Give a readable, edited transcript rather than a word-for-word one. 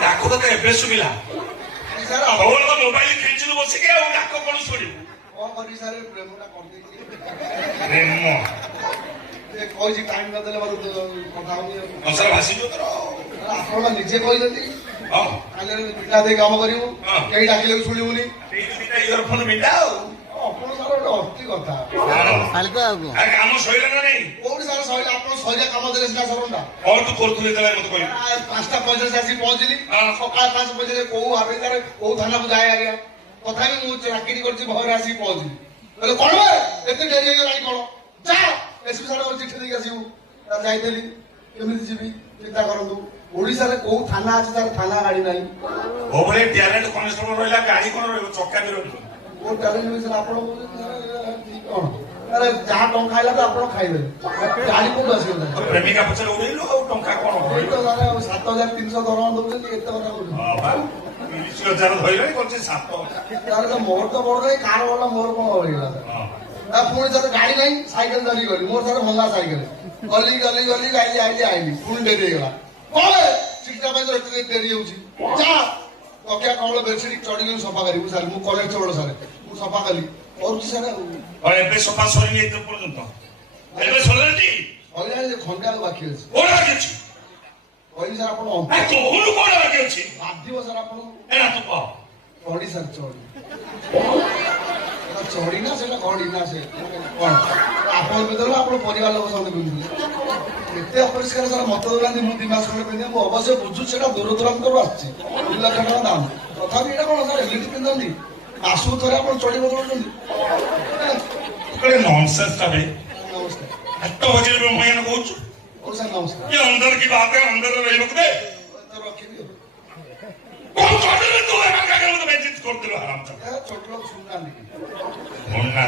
ডাକ ତତେ ଏବେ ଶୁଭିଲା ମୋବାଇଲ ଖେଞ୍ଚୁଛୁ ବସିକି ଆଉ ଡାକ କଣ ଶୁଣିବୁ ପ୍ରେମ କହିଛି ଟାଇମ ନଦେଲେ ମତେ କଥା ହଉନି ସଂସାର ଭାସିଯିବ ତୋର ଆପଣ ନିଜେ କହିଛନ୍ତି ପିଠା ଦେଇ କାମ କରିବୁ କେହି ଡାକିଲେ ଶୁଣିବୁନି ଇୟରଫୋନ ମିଟା ଆଉ ଆପଣ ସାର୍ ଗୋଟେ ଅତି କଥା କାମ ସରିଲା ନା ନାଇଁ କୋଉଠି ସାର୍ ସରିଲା ଆପଣ ସରିଲା କାମ ଦେଲେ ସିନା ସରନ୍ତା କଣ ତୁ କରୁଥିଲୁ ଯେତେବେଳେ ମତେ କହିବୁ 5:45 ଆସି ପହଞ୍ଚିଲି ସକାଳ 5:45 କୋଉ ଭାବେ ତାର କୋଉ ଥାନାକୁ ଯାଏ ଆଜ୍ଞା ତଥାପି ମୁଁ ଚାକିରି କରିଛି ଭୟରେ ଆସିକି ପହଞ୍ଚିଲି କହିଲେ କଣ ଏତେ ଡେରି ହେଇଗଲାଣି କଣ ଯା ଏସପି ସାର୍ ଚିଠି ଦେଇକି ଆସିବୁ ଯାଇଥିଲି କେମିତି ଯିବି ଚିନ୍ତା କରନ୍ତୁ ଓଡିଶାରେ କୋଉ ଥାନା ଅଛି ତାର ଥାନା ଗାଡି ନାହିଁ ଭୋବଳେ ଟ୍ୟାଲେଣ୍ଟ କନେଷ୍ଟବଳ ରହିଲା ଗାଡି କଣ ରହିବ ଚକା ବି ରହିବ କୋଉ ଟ୍ୟାଲେଣ୍ଟ ବିଷୟରେ ଆପଣ କଣ ଆରେ ଯାହା ଟଙ୍କା ହେଲା ତ ଆପଣ ଖାଇବେ ଗାଡି କୋଉଠୁ ଆସିବ ପ୍ରେମିକା ପଛରେ ଉଡେଇଲୁ ଆଉ ଟଙ୍କା କଣ 7,300 ଦରମା ଦଉଛନ୍ତି ଏତେ କଥା କହୁଛନ୍ତି 30,000 ଧରିଲାଣି କରୁଛି 7 ମୋର ତ ବଡ ନାହିଁ କାର ବଡ ମୋର କଣ ହେଇଗଲା ପୁଣି ଥରେ ଗାଡି ନାହିଁ ସାଇକେଲ ଧରିକି ଗଲି ମୋର ଥରେ ଭଙ୍ଗା ସାଇକେଲ ଗଲି ଆଇଲି ପୁଣି ଡେରି ହେଇଗଲା କଣ ଚିନ୍ତା ପାଇଁ ତ ଏତେ ଡେରି ହଉଛି ଯା ତକିଆ କମଳ ବେଡସିଟ୍ ଚଢିକି ସଫା କରିବୁ ସାର୍ ମୁଁ କଲେଜ ଚବଳ ସାର୍ ମୁଁ ସଫା କଲି କରୁଛି ସାର୍ ଆଉ ଏବେ ସଫା ସରିନି ଏତେ ପର୍ଯ୍ୟନ୍ତ ଏବେ ସରିଲାଣି ସରିଲାଣି ଖଣ୍ଡେ ଆଉ ବାକି ଅଛି କଣ ବାକି ଅଛି କହିଲି ସାର୍ ଆପଣ କହୁନୁ କଣ ବାକି ଅଛି ବାଧିବ ସାର୍ ଆପଣଙ୍କୁ ଏଇଟା ତୁ କହ ଚଢି ସାର୍ ଚଢି ନା ସେଟା ଘଡି ନା ସେ କଣ ଆପଣ ପିନ୍ଧୁ ଆପଣ ପରିବାର ଲୋକ ସମସ୍ତେ ପିନ୍ଧୁଥିଲେ ଏତେ ଅପରିଷ୍କାର ସାର୍ ମତ ଦଉନାହାନ୍ତି ମୁଁ 2 ମାସ ଖଣ୍ଡେ ପିନ୍ଧେ ମୁଁ ଅବଶ୍ୟ ବୁଝୁଛି ସେଟା ଦୂର ଦୂରାନ୍ତରୁ ଆସିଛି 2 ଲକ୍ଷ ଟଙ୍କା ଦାମ ତଥାପି ଏଇଟା କଣ ସାର୍ ଏମିତି ପିନ୍ଧନ୍ତି ମାସକୁ ଥରେ ଆପଣ ଚଢି ବଦଳଉଛନ୍ତି नॉनसेंस का भाई ନମସ୍କାର हट्टो बजे में मैं ना कहूँ ହଉ ସାର୍ ନମସ୍କାର ये अंदर की बात है अंदर रही लोग दे ତ ରଖିବି कौन काटे में तू है क्या कर तो मैं जित करते रहा आराम से ଛୋଟ ଲୋକ ଶୁଣୁନାହାନ୍ତି मुन्ना